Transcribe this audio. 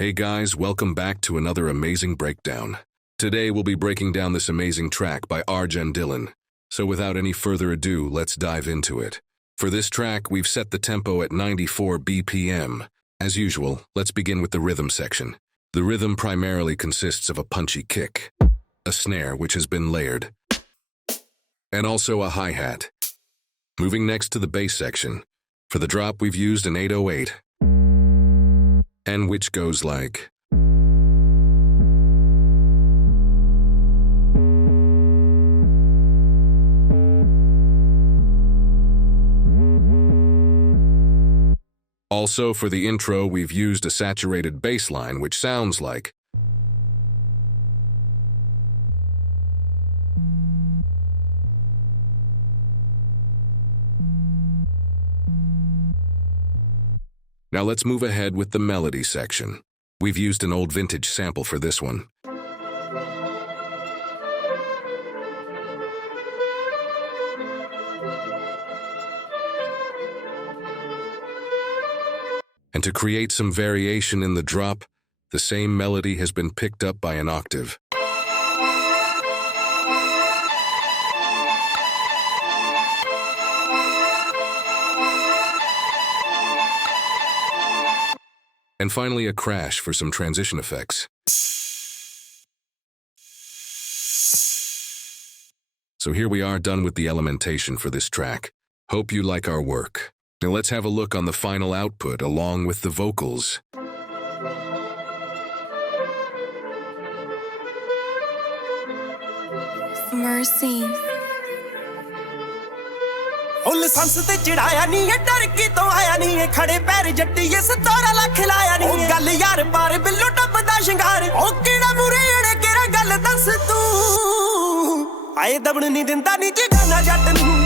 Hey guys, welcome back to another amazing breakdown. Today we'll be breaking down this amazing track by Arjan Dhillon. So without any further ado, let's dive into it. For this track, we've set the tempo at 94 BPM. As usual, let's begin with the rhythm section. The rhythm primarily consists of a punchy kick, a snare which has been layered, and also a hi-hat. Moving next to the bass section. For the drop, we've used an 808, and which goes like. Also, for the intro, we've used a saturated bass line, which sounds like. Now let's move ahead with the melody section. We've used an old vintage sample for this one. And to create some variation in the drop, the same melody has been picked up by an octave. And finally, a crash for some transition effects. So here we are, done with the elementation for this track. Hope you like our work. Now let's have a look on the final output along with the vocals. Mercy. Licence ते चिढ़ाया नहीं है, डर की तो आया नहीं है, खड़े पैर जट्टी ये 17 लाख खिलाया नहीं है। गल यार पार बिल्लो टपदा शिंगार, ओ किड़ा मुरे अड़े केरा गल दस तू आए दबण नहीं दिंदा नी जिगाना जट नू।